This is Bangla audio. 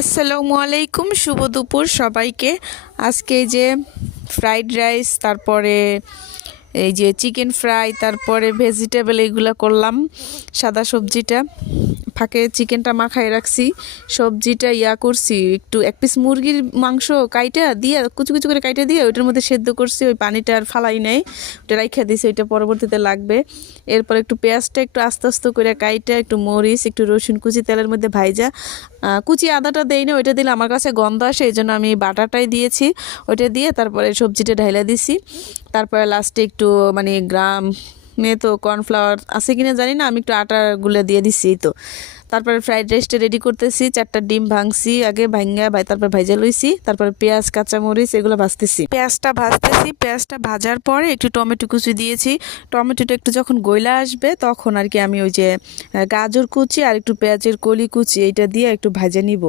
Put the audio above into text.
আসসালামু আলাইকুম, শুভ দুপুর সবাইকে। আজকে এই যে ফ্রাইড রাইস, তারপরে এই যে চিকেন ফ্রাই, তারপরে ভেজিটেবল এইগুলো করলাম। সাদা সবজিটা ফাঁকে চিকেনটা মাখায় রাখছি, সবজিটা করছি, একটু এক পিস মুরগির মাংস কাইটা দিয়ে কুচু কুচু করে কাইটা দিয়ে ওইটার মধ্যে সেদ্ধ করছি। ওই পানিটা আর ফালাই নাই, ওটা রাইখা দিছি, ওইটা পরবর্তীতে লাগবে। এরপর একটু পেঁয়াজটা একটু আস্তে আস্তে করে কাইটা, একটু মরিচ, একটু রসুন কুচি তেলের মধ্যে ভাইজা, কুচি আদাটা দেই না, ওইটা দিলে আমার কাছে গন্ধ আসে, এই জন্য আমি বাটাটাই দিয়েছি। ওইটা দিয়ে তারপরে সবজিটা ঢাইলা দিছি। তারপরে লাস্টে একটু মানে গ্রামে তো কর্নফ্লাওয়ার আছে কিনা জানি না, আমি একটু আটা গুলে দিয়ে দিছি। তো তারপরে ফ্রাইড রাইসটা রেডি করতেছি। 4টা ডিম ভাঙছি আগে, তারপর ভাইজা লইছি। তারপরে পেঁয়াজ, কাঁচামরিচ এগুলো ভাজতেছি। পেঁয়াজটা ভাজার পরে একটু টমেটো কুচি দিয়েছি। টমেটোটা একটু যখন গইলা আসবে তখন আর কি আমি ওই যে গাজর কুচি আর একটু পেঁয়াজের কলি কুচি এইটা দিয়ে একটু ভাজে নিব।